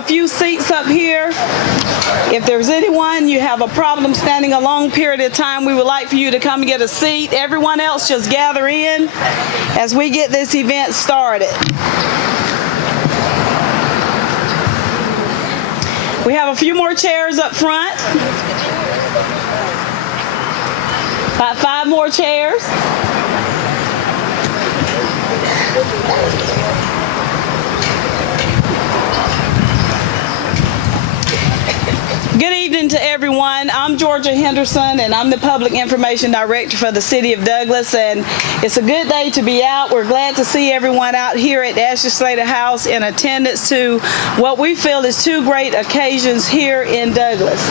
a few seats up here. If there's anyone you have a problem standing a long period of time, we would like for you to come and get a seat. Everyone else just gather in as we get this event started. We have a few more chairs up front. About 5 more chairs. Good evening to everyone. I'm Georgia Henderson, and I'm the Public Information Director for the City of Douglas, and it's a good day to be out. We're glad to see everyone out here at the Ashley Slater House in attendance to what we feel is 2 great occasions here in Douglas.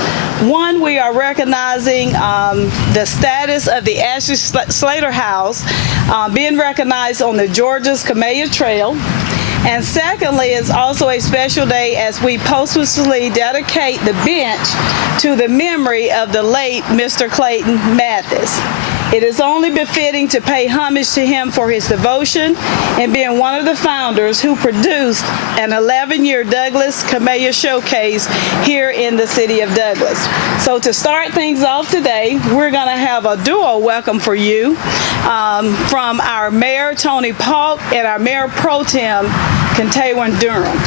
One, we are recognizing the status of the Ashley Slater House being recognized on the Georgia's Camellia Trail. And secondly, it's also a special day as we posthumously dedicate the bench to the memory of the late Mr. Clayton Mathis. It is only befitting to pay homage to him for his devotion and being one of the founders who produced an 11-year Douglas Camellia Showcase here in the city of Douglas. So to start things off today, we're going to have a duo welcome for you from our Mayor, Tony Paulk, and our Mayor Pro Tem, Kentawan Durham.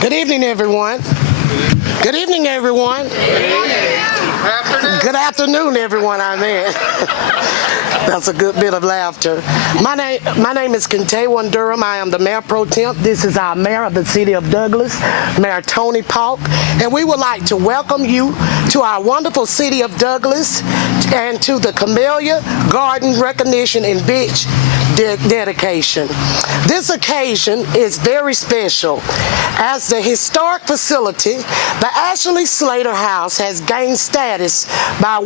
Good evening, everyone. Good evening, everyone. Good afternoon, everyone, I mean. That's a good bit of laughter. My name is Kentawan Durham. I am the Mayor Pro Tem. This is our Mayor of the City of Douglas, Mayor Tony Paulk. And we would like to welcome you to our wonderful City of Douglas and to the Camellia Garden Recognition and Bench dedication. This occasion is very special as the historic facility, the Ashley Slater House, has gained status by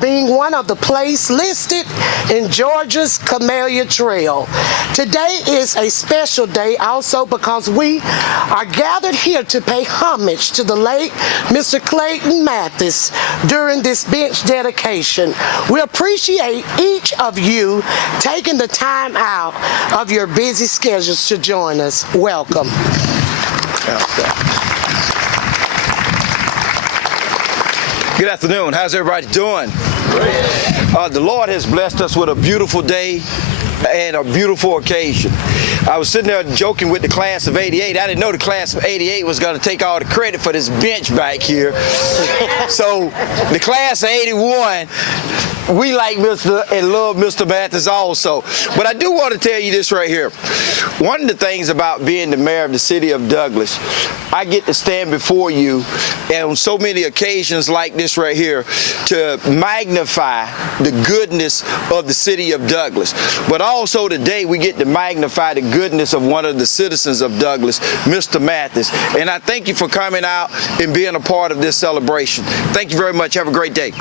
being one of the places listed in Georgia's Camellia Trail. Today is a special day also because we are gathered here to pay homage to the late Mr. Clayton Mathis during this bench dedication. We appreciate each of you taking the time out of your busy schedules to join us. Welcome. Good afternoon. How's everybody doing? The Lord has blessed us with a beautiful day and a beautiful occasion. I was sitting there joking with the class of '88. I didn't know the class of '88 was going to take all the credit for this bench back here. So the class of '81, we like Mr. and love Mr. Mathis also. But I do want to tell you this right here. One of the things about being the mayor of the city of Douglas, I get to stand before you and on so many occasions like this right here to magnify the goodness of the city of Douglas. But also today we get to magnify the goodness of one of the citizens of Douglas, Mr. Mathis. And I thank you for coming out and being a part of this celebration. Thank you very much. Have a great day.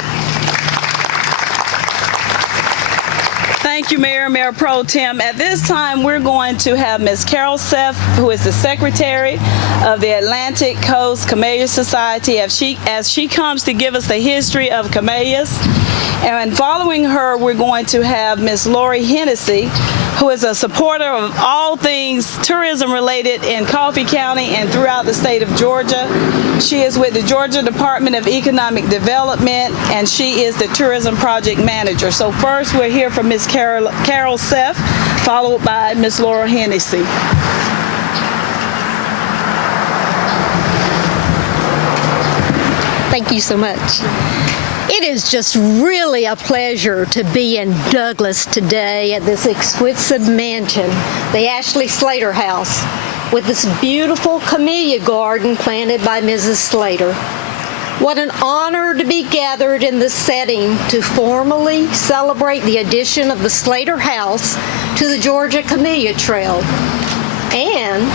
Thank you, Mayor Pro Tem. At this time, we're going to have Ms. Carol Seff, who is the Secretary of the Atlantic Coast Camellia Society, as she comes to give us the history of camellias. And following her, we're going to have Ms. Lori Hennessy, who is a supporter of all things tourism related in Coffee County and throughout the state of Georgia. She is with the Georgia Department of Economic Development, and she is the Tourism Project Manager. So first, we'll hear from Ms. Carol Seff, followed by Ms. Laura Hennessy. Thank you so much. It is just really a pleasure to be in Douglas today at this exquisite mansion, the Ashley Slater House, with this beautiful camellia garden planted by Mrs. Slater. What an honor to be gathered in this setting to formally celebrate the addition of the Slater House to the Georgia Camellia Trail and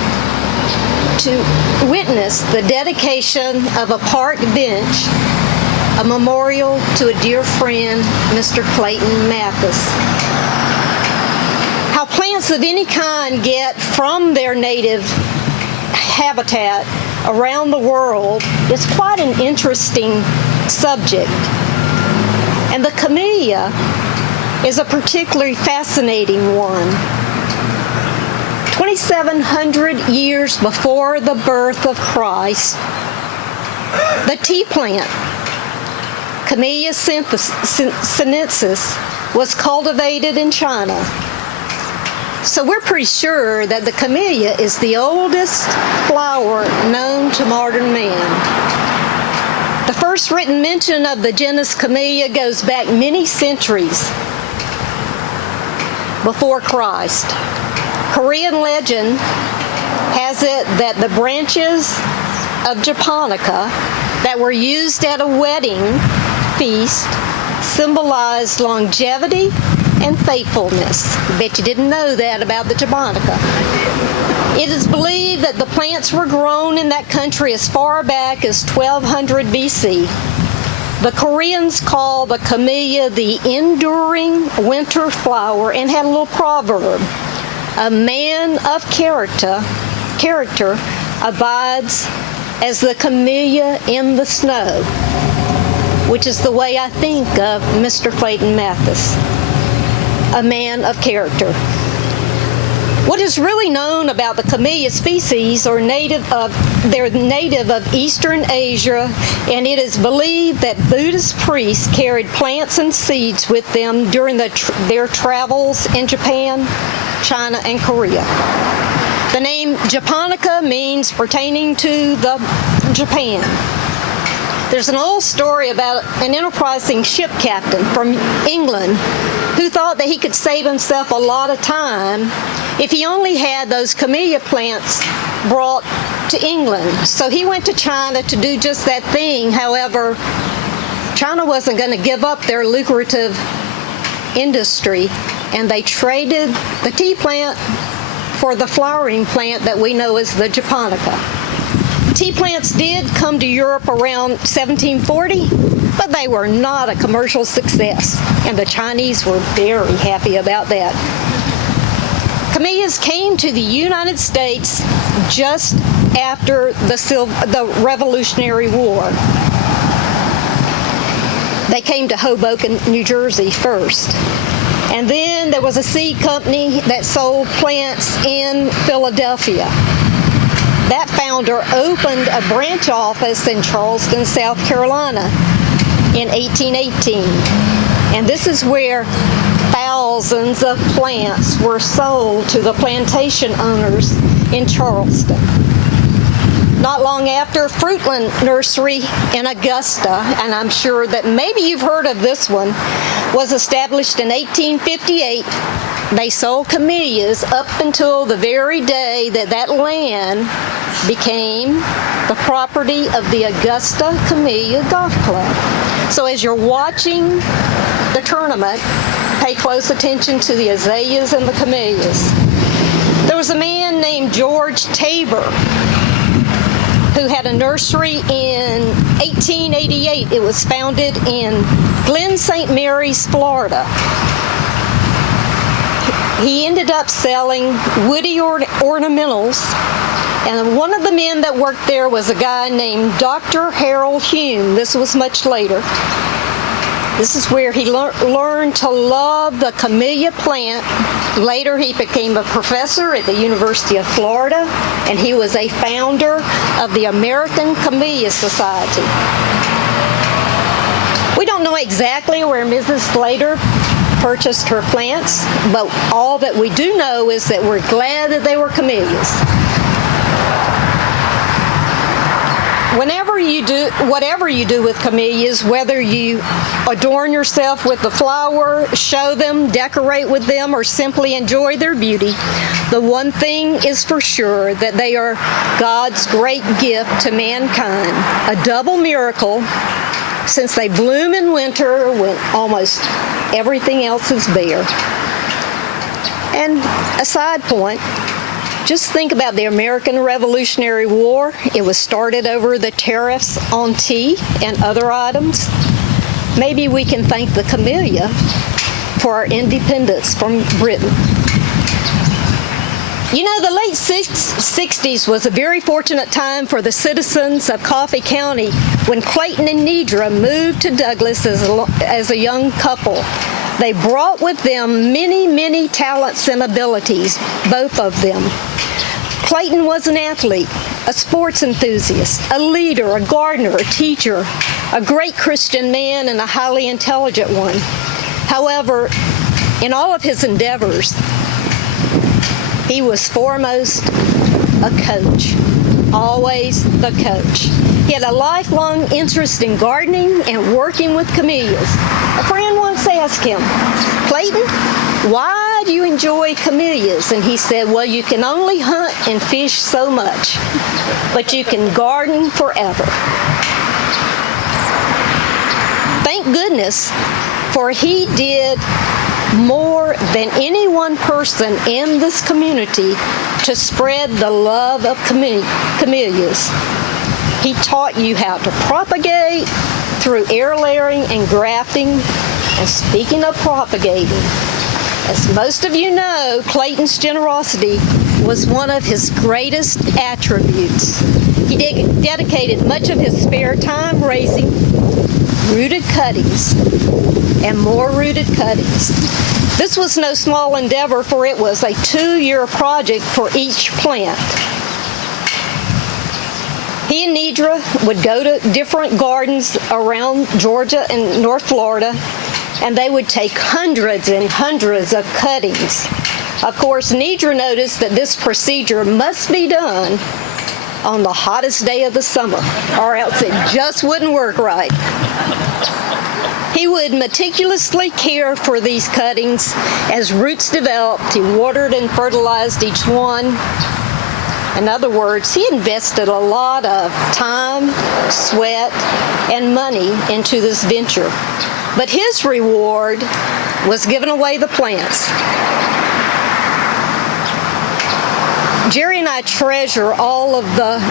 to witness the dedication of a park bench, a memorial to a dear friend, Mr. Clayton Mathis. How plants of any kind get from their native habitat around the world is quite an interesting subject. And the camellia is a particularly fascinating one. 2,700 years before the birth of Christ, the tea plant, Camellia sinensis, was cultivated in China. So we're pretty sure that the camellia is the oldest flower known to modern man. The first written mention of the genus Camellia goes back many centuries before Christ. Korean legend has it that the branches of japonica that were used at a wedding feast symbolized longevity and faithfulness. Bet you didn't know that about the japonica. It is believed that the plants were grown in that country as far back as 1200 BC. The Koreans call the camellia the enduring winter flower and had a little proverb: a man of character abides as the camellia in the snow, which is the way I think of Mr. Clayton Mathis, a man of character. What is really known about the camellia species they're native of Eastern Asia, and it is believed that Buddhist priests carried plants and seeds with them during their travels in Japan, China, and Korea. The name japonica means pertaining to Japan. There's an old story about an enterprising ship captain from England who thought that he could save himself a lot of time if he only had those camellia plants brought to England. So he went to China to do just that thing. However, China wasn't going to give up their lucrative industry, and they traded the tea plant for the flowering plant that we know as the japonica. Tea plants did come to Europe around 1740, but they were not a commercial success, and the Chinese were very happy about that. Camellias came to the United States just after the Revolutionary War. They came to Hoboken, New Jersey first. And then there was a seed company that sold plants in Philadelphia. That founder opened a branch office in Charleston, South Carolina in 1818. And this is where thousands of plants were sold to the plantation owners in Charleston. Not long after, Fruitland Nursery in Augusta, and I'm sure that maybe you've heard of this one, was established in 1858. They sold camellias up until the very day that land became the property of the Augusta Camellia Golf Club. So as you're watching the tournament, pay close attention to the azaleas and the camellias. There was a man named George Tabor who had a nursery in 1888. It was founded in Glen St. Mary's, Florida. He ended up selling woody ornamentals, and one of the men that worked there was a guy named Dr. Harold Hume. This was much later. This is where he learned to love the camellia plant. Later, he became a professor at the University of Florida, and he was a founder of the American Camellia Society. We don't know exactly where Mrs. Slater purchased her plants, but all that we do know is that we're glad that they were camellias. Whatever you do with camellias, whether you adorn yourself with the flower, show them, decorate with them, or simply enjoy their beauty, the one thing is for sure, that they are God's great gift to mankind, a double miracle, since they bloom in winter when almost everything else is bare. And a side point, just think about the American Revolutionary War. It was started over the tariffs on tea and other items. Maybe we can thank the camellia for our independence from Britain. You know, the late 60s was a very fortunate time for the citizens of Coffee County when Clayton and Nedra moved to Douglas as a young couple. They brought with them many, many talents and abilities, both of them. Clayton was an athlete, a sports enthusiast, a leader, a gardener, a teacher, a great Christian man, and a highly intelligent one. However, in all of his endeavors, he was foremost a coach, always the coach. He had a lifelong interest in gardening and working with camellias. A friend once asked him, "Clayton, why do you enjoy camellias?" And he said, "Well, you can only hunt and fish so much, but you can garden forever." Thank goodness, for he did more than any one person in this community to spread the love of camellias. He taught you how to propagate through air layering and grafting. And speaking of propagating, as most of you know, Clayton's generosity was one of his greatest attributes. He dedicated much of his spare time raising rooted cuttings and more rooted cuttings. This was no small endeavor, for it was a 2-year project for each plant. He and Nedra would go to different gardens around Georgia and North Florida, and they would take hundreds and hundreds of cuttings. Of course, Nedra noticed that this procedure must be done on the hottest day of the summer, or else it just wouldn't work right. He would meticulously care for these cuttings. As roots developed, he watered and fertilized each one. In other words, he invested a lot of time, sweat, and money into this venture. But his reward was giving away the plants. Jerry and I treasure all of the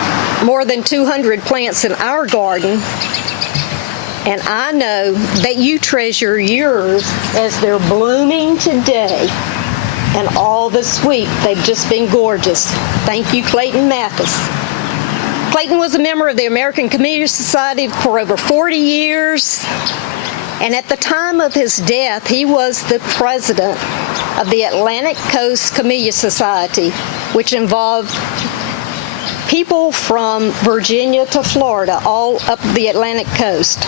more than 200 plants in our garden, and I know that you treasure yours as they're blooming today. And all this week, they've just been gorgeous. Thank you, Clayton Mathis. Clayton was a member of the American Camellia Society for over 40 years. And at the time of his death, he was the president of the Atlantic Coast Camellia Society, which involved people from Virginia to Florida, all up the Atlantic coast.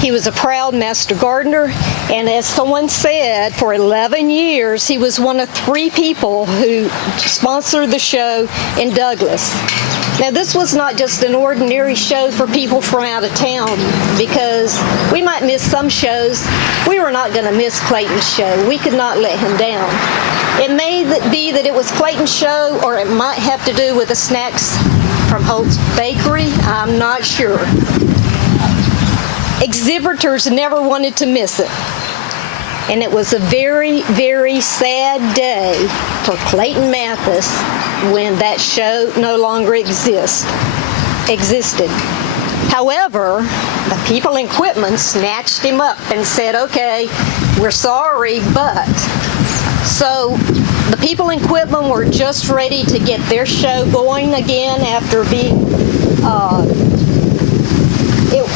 He was a proud master gardener, and as someone said, for 11 years, he was one of 3 people who sponsored the show in Douglas. Now, this was not just an ordinary show for people from out of town, because we might miss some shows. We were not going to miss Clayton's show. We could not let him down. It may be that it was Clayton's show, or it might have to do with the snacks from Holt's Bakery. I'm not sure. Exhibitors never wanted to miss it. And it was a very, very sad day for Clayton Mathis when that show no longer existed. However, the people in Quitman snatched him up and said, "Okay, we're sorry, but..." So the people in Quitman were just ready to get their show going again after being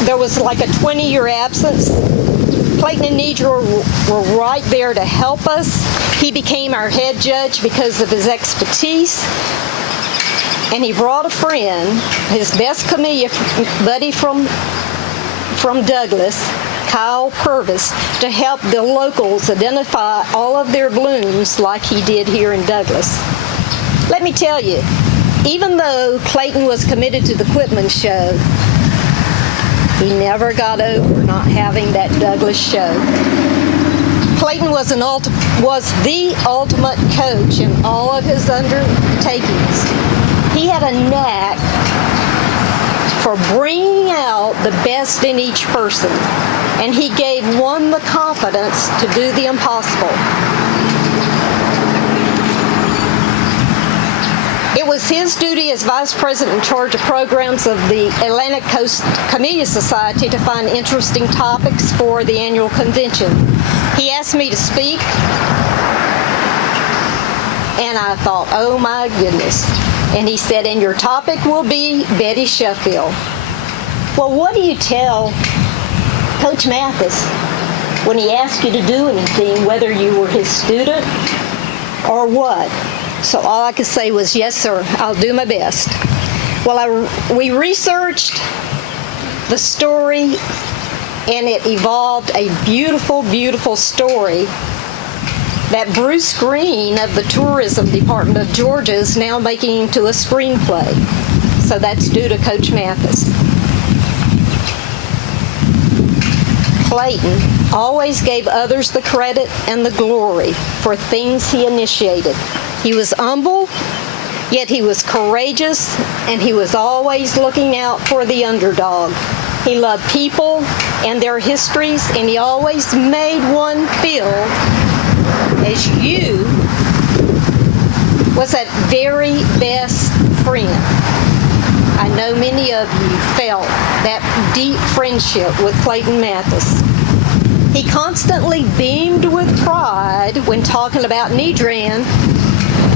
there was like a 20-year absence. Clayton and Nedra were right there to help us. He became our head judge because of his expertise. And he brought a friend, his best camellia buddy from Douglas, Kyle Purvis, to help the locals identify all of their blooms like he did here in Douglas. Let me tell you, even though Clayton was committed to the Quitman show, he never got over not having that Douglas show. Clayton was the ultimate coach in all of his undertakings. He had a knack for bringing out the best in each person, and he gave one the confidence to do the impossible. It was his duty as vice president in charge of programs of the Atlantic Coast Camellia Society to find interesting topics for the annual convention. He asked me to speak And I thought, oh my goodness. And he said, and your topic will be Betty Sheffield. Well, what do you tell Coach Mathis when he asks you to do anything, whether you were his student or what? So all I could say was, yes, sir, I'll do my best. Well, we researched the story, and it evolved a beautiful, beautiful story that Bruce Green of the Tourism Department of Georgia is now making into a screenplay. So that's due to Coach Mathis. Clayton always gave others the credit and the glory for things he initiated. He was humble, yet he was courageous, and he was always looking out for the underdog. He loved people and their histories, and he always made one feel as you was that very best friend. I know many of you felt that deep friendship with Clayton Mathis. He constantly beamed with pride when talking about Nedran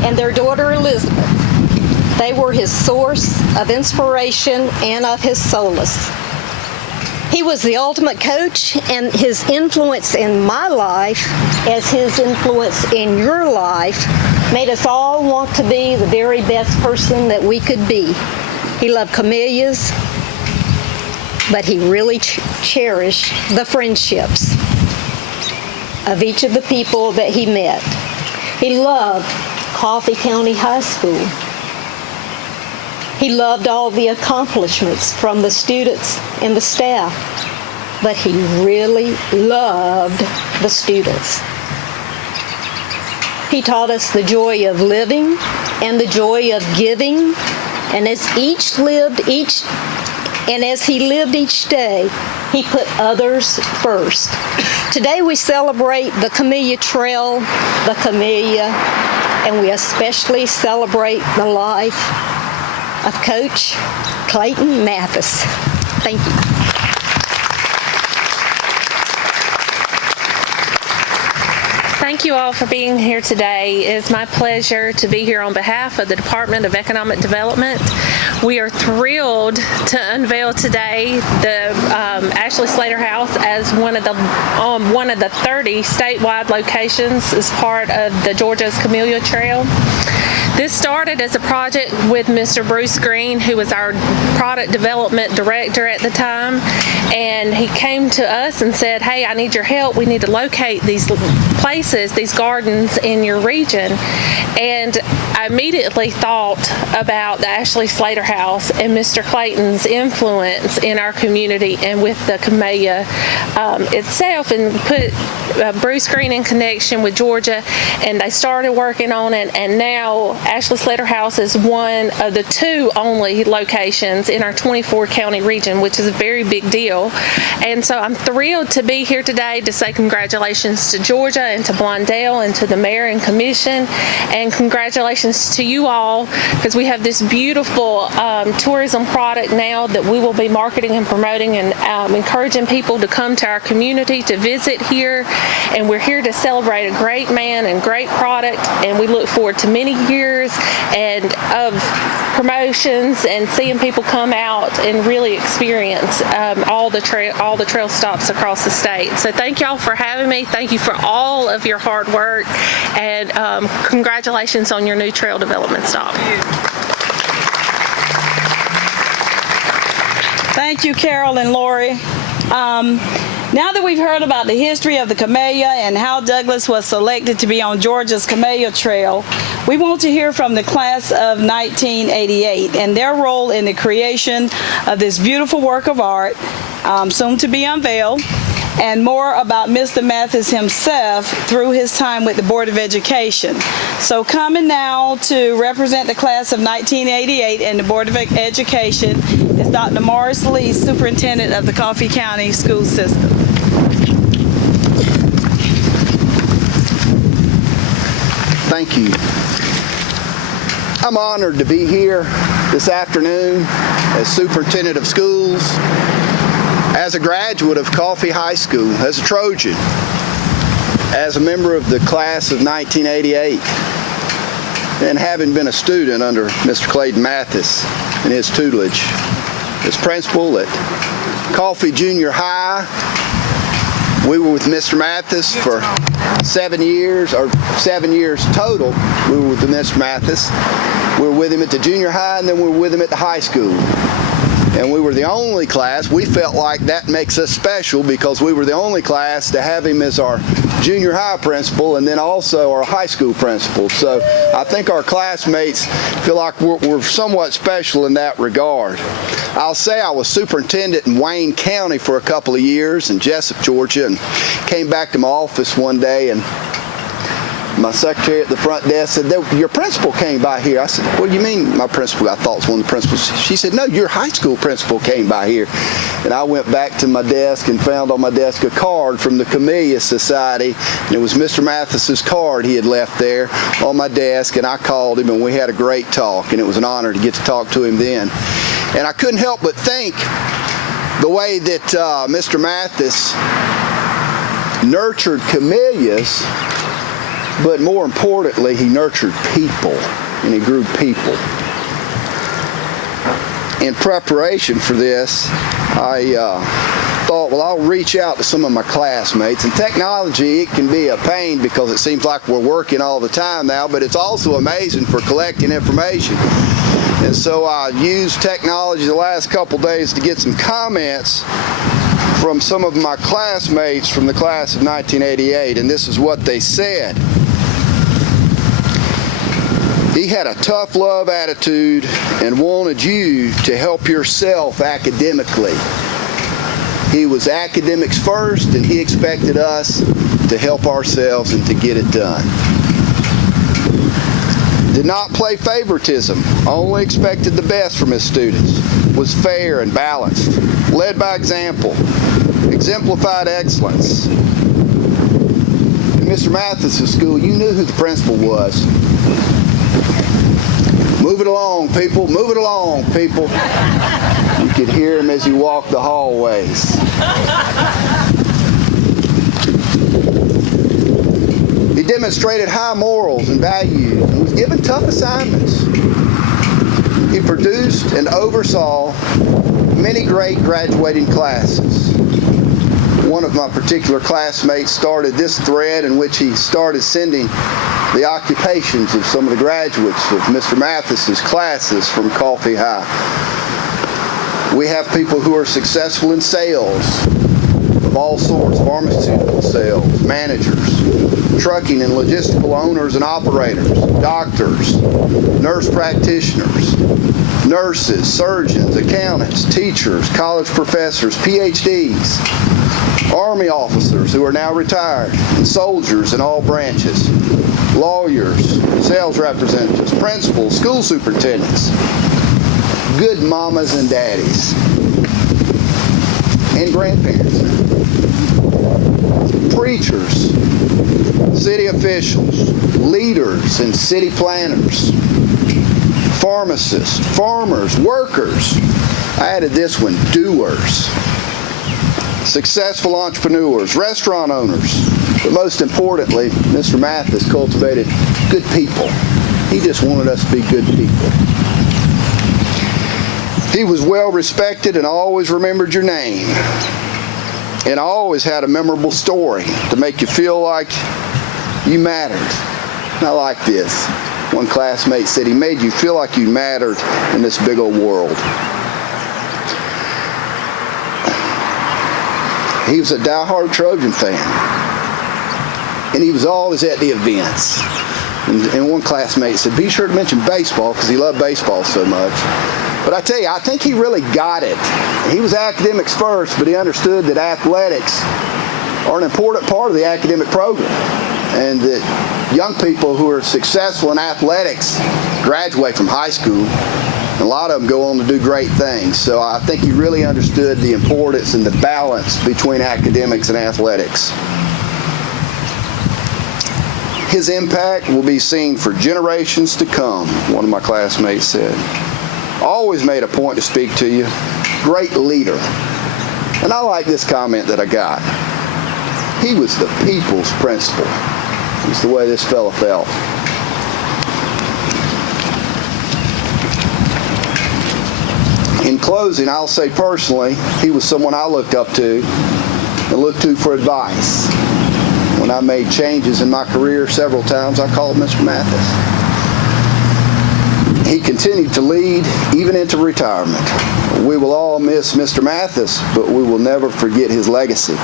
and their daughter Elizabeth. They were his source of inspiration and of his solace. He was the ultimate coach, and his influence in my life, as his influence in your life, made us all want to be the very best person that we could be. He loved Camellias, but he really cherished the friendships of each of the people that he met. He loved Coffee County High School. He loved all the accomplishments from the students and the staff, but he really loved the students. He taught us the joy of living and the joy of giving, and as he lived each day, he put others first. Today we celebrate the Camellia Trail, the Camellia, and we especially celebrate the life of Coach Clayton Mathis. Thank you. Thank you all for being here today. It is my pleasure to be here on behalf of the Department of Economic Development. We are thrilled to unveil today the Ashley Slater House as one of the 30 statewide locations as part of the Georgia's Camellia Trail. This started as a project with Mr. Bruce Green, who was our product development director at the time, and he came to us and said, hey, I need your help. We need to locate these places, these gardens in your region. And I immediately thought about the Ashley Slater House and Mr. Clayton's influence in our community and with the Camellia itself, and put Bruce Green in connection with Georgia, and they started working on it, and now Ashley Slater House is one of the 2 only locations in our 24 county region, which is a very big deal. And so I'm thrilled to be here today to say congratulations to Georgia and to Blondell and to the mayor and commission, and congratulations to you all, because we have this beautiful tourism product now that we will be marketing and promoting, and encouraging people to come to our community to visit here. And we're here to celebrate a great man and great product, and we look forward to many years and of promotions and seeing people come out and really experience all the trail stops across the state. So thank y'all for having me. Thank you for all of your hard work, and congratulations on your new trail development stop. Thank you, Carol and Lori. Now that we've heard about the history of the Camellia and how Douglas was selected to be on Georgia's Camellia Trail, we want to hear from the class of 1988 and their role in the creation of this beautiful work of art, soon to be unveiled, and more about Mr. Mathis himself through his time with the Board of Education. So coming now to represent the class of 1988 and the Board of Education is Dr. Morris Lee, Superintendent of the Coffee County School System. Thank you. I'm honored to be here this afternoon as Superintendent of Schools, as a graduate of Coffee High School, as a Trojan, as a member of the class of 1988. and having been a student under Mr. Clayton Mathis and his tutelage as principal at Coffee Junior High, we were with Mr. Mathis for 7 years, or 7 years total. We were with Mr. Mathis. We were with him at the junior high, and then we were with him at the high school. And we were the only class. We felt like that makes us special because we were the only class to have him as our junior high principal and then also our high school principal. So I think our classmates feel like we're somewhat special in that regard. I'll say I was superintendent in Wayne County for a couple of years in Jessup, Georgia, and came back to my office one day, and my secretary at the front desk said, "Your principal came by here." I said, "What do you mean my principal?" I thought it was one of the principals. She said, "No, your high school principal came by here." And I went back to my desk and found on my desk a card from the Camellia Society, and it was Mr. Mathis's card he had left there on my desk, and I called him and we had a great talk, and it was an honor to get to talk to him then. And I couldn't help but think the way that Mr. Mathis nurtured camellias, but more importantly, he nurtured people, and he grew people. In preparation for this, I thought, well, I'll reach out to some of my classmates. And technology, it can be a pain because it seems like we're working all the time now, but it's also amazing for collecting information. And so I used technology the last couple days to get some comments from some of my classmates from the class of 1988, and this is what they said. He had a tough love attitude and wanted you to help yourself academically. He was academics first, and he expected us to help ourselves and to get it done. Did not play favoritism, only expected the best from his students, was fair and balanced, led by example, exemplified excellence. In Mr. Mathis's school, you knew who the principal was. Move it along, people. Move it along, people. You could hear him as you walked the hallways. He demonstrated high morals and values and was given tough assignments. He produced and oversaw many great graduating classes. One of my particular classmates started this thread in which he started sending the occupations of some of the graduates of Mr. Mathis's classes from Coffee High. We have people who are successful in sales of all sorts, pharmaceutical sales, managers, trucking and logistical owners and operators, doctors, nurse practitioners, nurses, surgeons, accountants, teachers, college professors, PhDs, Army officers who are now retired, and soldiers in all branches, lawyers, sales representatives, principals, school superintendents, good mamas and daddies, and grandparents, preachers, city officials, leaders and city planners, pharmacists, farmers, workers. I added this one, doers, successful entrepreneurs, restaurant owners. But most importantly, Mr. Mathis cultivated good people. He just wanted us to be good people. He was well respected and always remembered your name. And always had a memorable story to make you feel like you mattered. And I like this. One classmate said he made you feel like you mattered in this big old world. He was a diehard Trojan fan. And he was always at the events. And one classmate said, be sure to mention baseball because he loved baseball so much. But I tell you, I think he really got it. He was academics first, but he understood that athletics are an important part of the academic program. And that young people who are successful in athletics graduate from high school. And a lot of them go on to do great things. So I think he really understood the importance and the balance between academics and athletics. His impact will be seen for generations to come, one of my classmates said. Always made a point to speak to you. Great leader. And I like this comment that I got. He was the people's principal. It's the way this fella felt. closing, I'll say personally, he was someone I looked up to and looked to for advice. When I made changes in my career several times, I called Mr. Mathis. He continued to lead even into retirement. We will all miss Mr. Mathis, but we will never forget his legacy.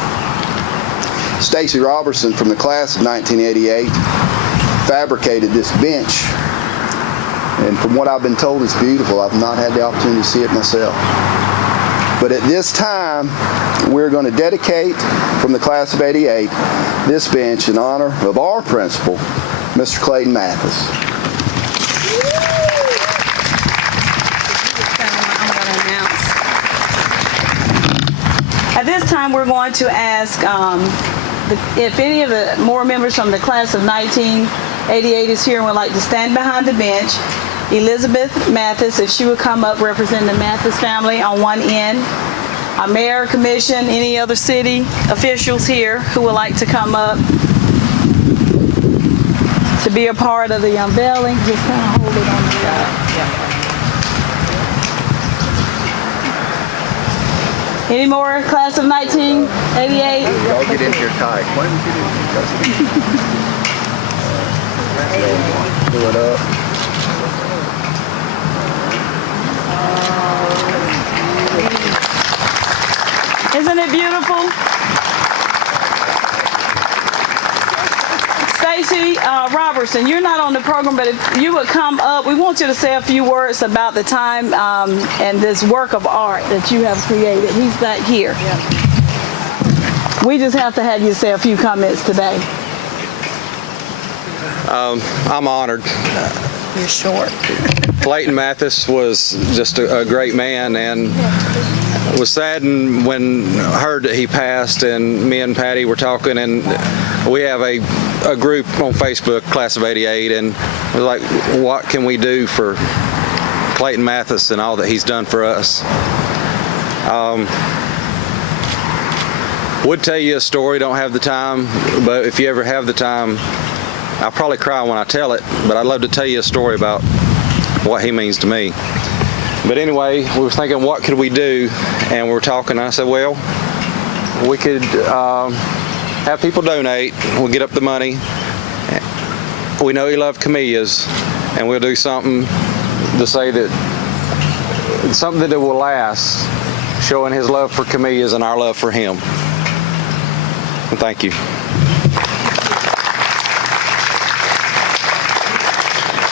Stacy Robertson from the class of 1988 fabricated this bench, and from what I've been told, it's beautiful. I've not had the opportunity to see it myself. But at this time, we're going to dedicate from the class of 88 this bench in honor of our principal, Mr. Clayton Mathis. At this time, we're going to ask if any of the more members from the class of 1988 is here and would like to stand behind the bench. Elizabeth Mathis, if she would come up representing the Mathis family on one end. Our mayor, commission, any other city officials here who would like to come up to be a part of the unveiling. Just kind of hold it on the side. Any more class of 1988? Y'all get in here tight. Why don't you do it up? Isn't it beautiful? Stacy Robertson, you're not on the program, but if you would come up, we want you to say a few words about the time and this work of art that you have created. He's back here. We just have to have you say a few comments today. I'm honored. You're short. Clayton Mathis was just a great man, and was saddened when heard that he passed, and me and Patty were talking, and we have a group on Facebook, Class of 88, and we're like, what can we do for Clayton Mathis and all that he's done for us? Would tell you a story, don't have the time, but if you ever have the time, I'll probably cry when I tell it, but I'd love to tell you a story about what he means to me. But anyway, we were thinking, what could we do? And we were talking, and I said, well, we could have people donate. We'll get up the money. We know he loved camellias, and we'll do something to say that, something that will last, showing his love for camellias and our love for him. And thank you.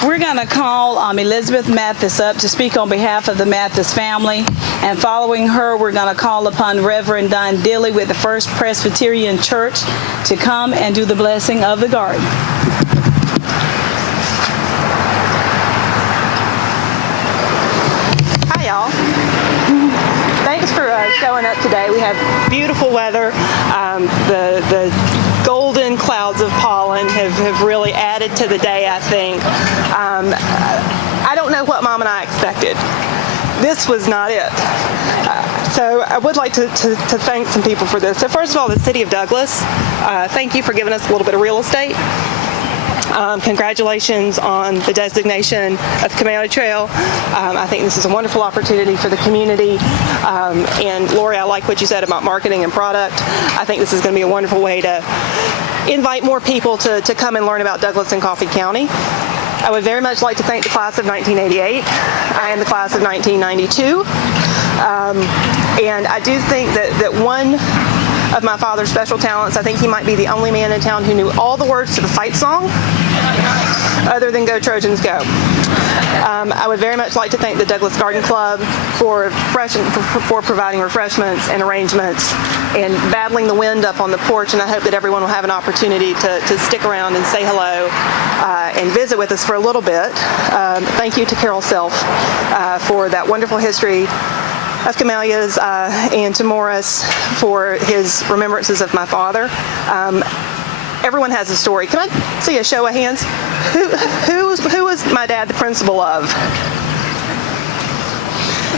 We're going to call Elizabeth Mathis up to speak on behalf of the Mathis family. And following her, we're going to call upon Reverend Don Dilly with the First Presbyterian Church to come and do the blessing of the garden. Hi, y'all. Thanks for showing up today. We have beautiful weather. The golden clouds of pollen have really added to the day, I think. I don't know what Mom and I expected. This was not it. So I would like to thank some people for this. So first of all, the City of Douglas, thank you for giving us a little bit of real estate. Congratulations on the designation of the Camellia Trail. I think this is a wonderful opportunity for the community. And Lori, I like what you said about marketing and product. I think this is going to be a wonderful way to invite more people to come and learn about Douglas and Coffee County. I would very much like to thank the class of 1988. I am the class of 1992. And I do think that one of my father's special talents, I think he might be the only man in town who knew all the words to the fight song, other than Go Trojans Go. I would very much like to thank the Douglas Garden Club for providing refreshments and arrangements and battling the wind up on the porch, and I hope that everyone will have an opportunity to stick around and say hello and visit with us for a little bit. Thank you to Carol Self for that wonderful history of camellias, and to Morris for his remembrances of my father. Everyone has a story. Can I see a show of hands? Who was my dad the principal of?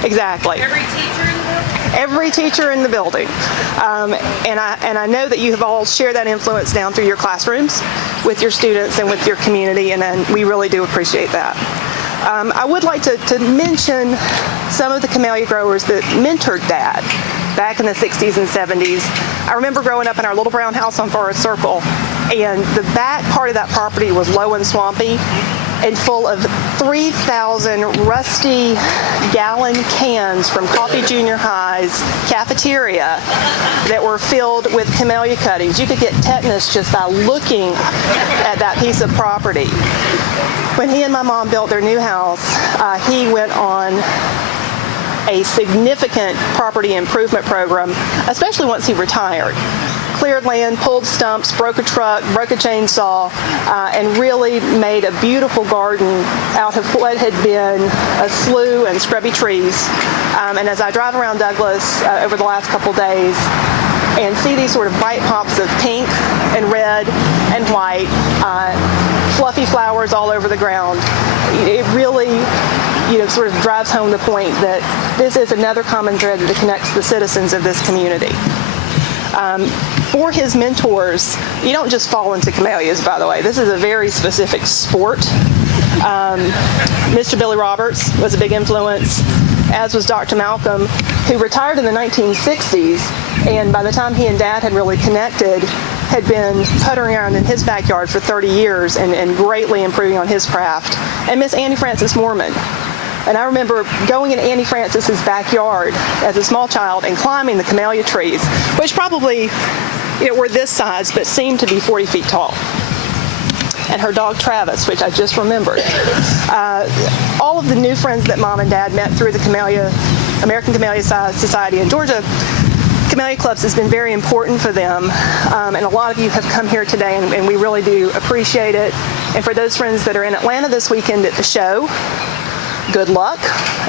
Exactly. Every teacher in the building. And I know that you have all shared that influence down through your classrooms with your students and with your community, and we really do appreciate that. I would like to mention some of the camellia growers that mentored Dad back in the 60s and 70s. I remember growing up in our little brown house on Forest Circle, and the back part of that property was low and swampy and full of 3,000 rusty gallon cans from Coffee Junior High's cafeteria that were filled with camellia cuttings. You could get tetanus just by looking at that piece of property. When he and my mom built their new house, he went on a significant property improvement program, especially once he retired. Cleared land, pulled stumps, broke a truck, broke a chainsaw, and really made a beautiful garden out of what had been a slough and scrubby trees. And as I drive around Douglas over the last couple days and see these sort of bright pops of pink and red and white, fluffy flowers all over the ground, it really sort of drives home the point that this is another common thread that connects the citizens of this community. For his mentors, you don't just fall into camellias, by the way. This is a very specific sport. Mr. Billy Roberts was a big influence, as was Dr. Malcolm, who retired in the 1960s, and by the time he and Dad had really connected, had been puttering around in his backyard for 30 years and greatly improving on his craft. And Miss Annie Francis Moorman. And I remember going in Annie Francis's backyard as a small child and climbing the camellia trees, which probably were this size, but seemed to be 40 feet tall. And her dog Travis, which I just remembered. All of the new friends that Mom and Dad met through the American Camellia Society in Georgia, Camellia Clubs has been very important for them, and a lot of you have come here today, and we really do appreciate it. And for those friends that are in Atlanta this weekend at the show, good luck.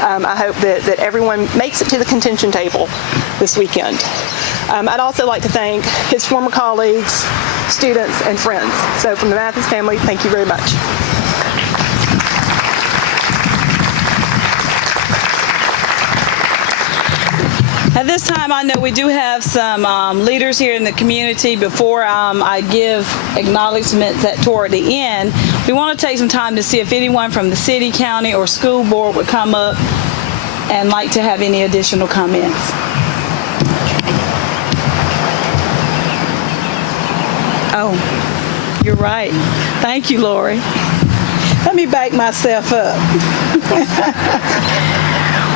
I hope that everyone makes it to the contention table this weekend. I'd also like to thank his former colleagues, students, and friends. So from the Mathis family, thank you very much. At this time, I know we do have some leaders here in the community. Before I give acknowledgments toward the end, we want to take some time to see if anyone from the city, county, or school board would come up and like to have any additional comments. Oh, you're right. Thank you, Lori. Let me back myself up.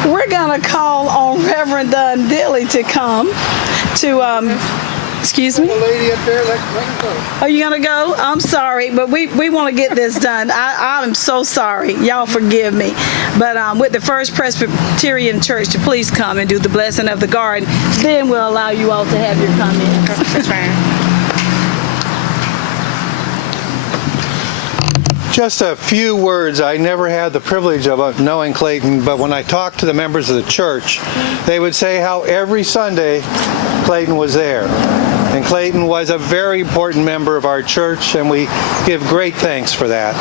We're going to call on Reverend Dunn Dilly to come to, excuse me? Are you going to go? I'm sorry, but we want to get this done. I'm so sorry. Y'all forgive me. But with the First Presbyterian Church to please come and do the blessing of the garden, then we'll allow you all to have your comments. That's right. Just a few words. I never had the privilege of knowing Clayton, but when I talked to the members of the church, they would say how every Sunday Clayton was there. And Clayton was a very important member of our church, and we give great thanks for that.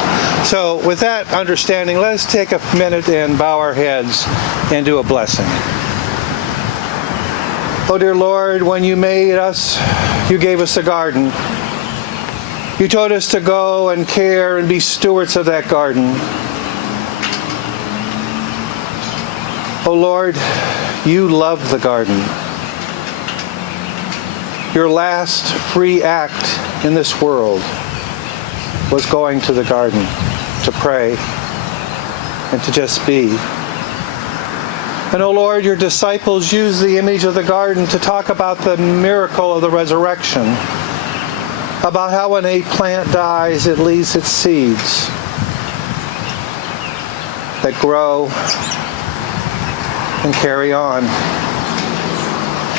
So with that understanding, let us take a minute and bow our heads and do a blessing. Oh, dear Lord, when you made us, you gave us a garden. You told us to go and care and be stewards of that garden. Oh Lord, you loved the garden. Your last free act in this world was going to the garden to pray and to just be. And oh Lord, your disciples used the image of the garden to talk about the miracle of the resurrection. About how when a plant dies, it leaves its seeds that grow and carry on.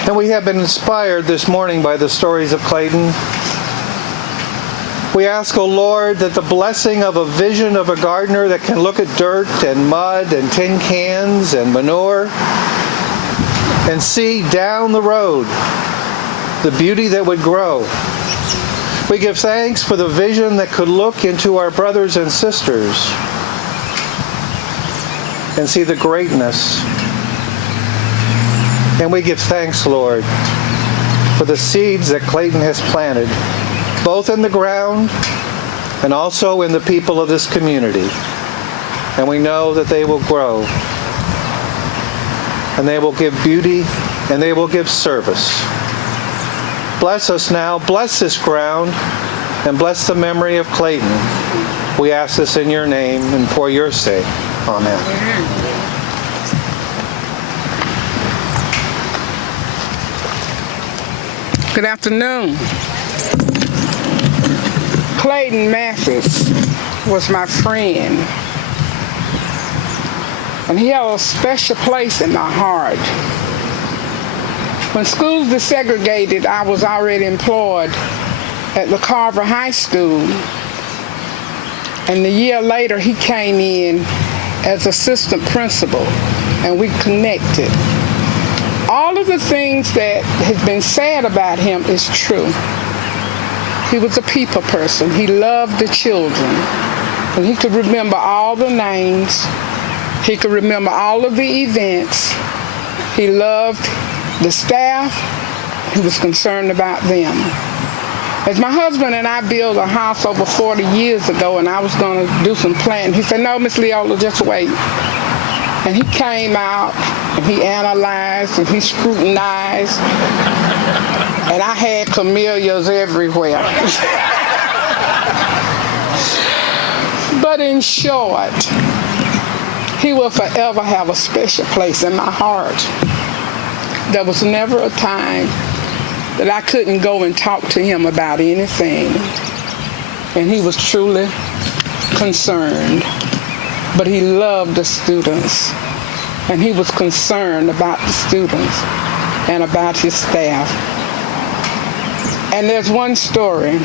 And we have been inspired this morning by the stories of Clayton. We ask, O Lord, that the blessing of a vision of a gardener that can look at dirt and mud and tin cans and manure and see down the road the beauty that would grow. We give thanks for the vision that could look into our brothers and sisters and see the greatness. And we give thanks, Lord, for the seeds that Clayton has planted, both in the ground and also in the people of this community. and we know that they will grow, and they will give beauty, and they will give service. Bless us now, bless this ground, and bless the memory of Clayton. We ask this in your name and for your sake. Amen. Good afternoon. Clayton Mathis was my friend, and he held a special place in my heart. When schools desegregated, I was already employed at the Carver High School, and a year later he came in as assistant principal, and we connected. All of the things that has been said about him is true. He was a people person. He loved the children, and he could remember all the names. He could remember all of the events. He loved the staff. He was concerned about them. As my husband and I built a house over 40 years ago, and I was going to do some planting, he said, "No, Miss Leola, just wait." And he came out, and he analyzed, and he scrutinized, and I had camellias everywhere. But in short, he will forever have a special place in my heart. There was never a time that I couldn't go and talk to him about anything. And he was truly concerned. But he loved the students. And he was concerned about the students and about his staff. And there's one story.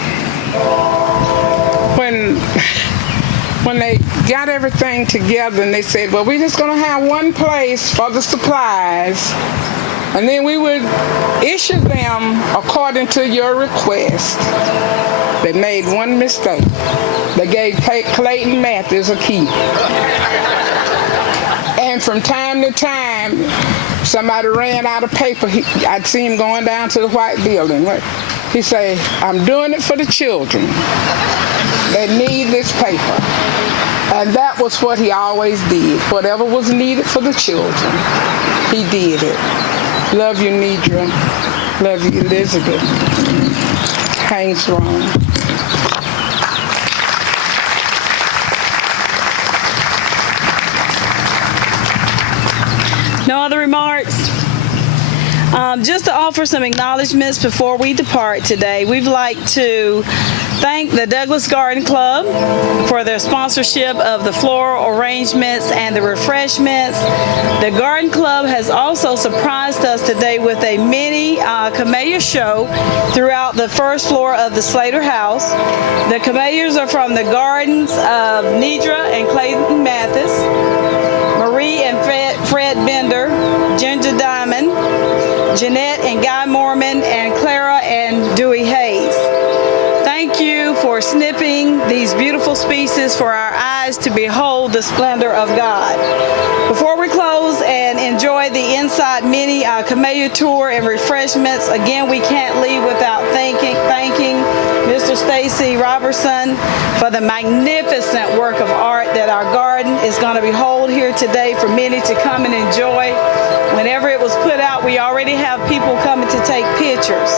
When they got everything together and they said, well, we're just going to have one place for the supplies, and then we would issue them according to your request. They made one mistake. They gave Clayton Mathis a key. And from time to time, somebody ran out of paper. I'd see him going down to the white building. He'd say, "I'm doing it for the children. They need this paper." And that was what he always did. Whatever was needed for the children, he did it. Love you, Nidra. Love you, Elizabeth. Hang strong. No other remarks? Just to offer some acknowledgments before we depart today, we'd like to thank the Douglas Garden Club for their sponsorship of the floral arrangements and the refreshments. The Garden Club has also surprised us today with a mini Camellia show throughout the first floor of the Slater House. The Camellias are from the gardens of Nidra and Clayton Mathis, Marie and Fred Bender, Ginger Diamond, Jeanette and Guy Mormon, and Clara and Dewey Hayes. Thank you for snipping these beautiful species for our eyes to behold the splendor of God. Before we close and enjoy the inside mini Camellia tour and refreshments, again, we can't leave without thanking Mr. Stacy Robertson for the magnificent work of art that our garden is going to behold here today for many to come and enjoy. Whenever it was put out, we already have people coming to take pictures.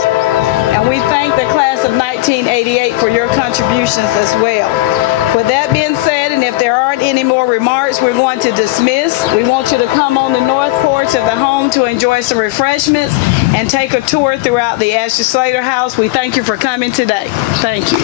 And we thank the class of 1988 for your contributions as well. With that being said, and if there aren't any more remarks, we're going to dismiss. We want you to come on the north porch of the home to enjoy some refreshments and take a tour throughout the Ashley Slater House. We thank you for coming today. Thank you.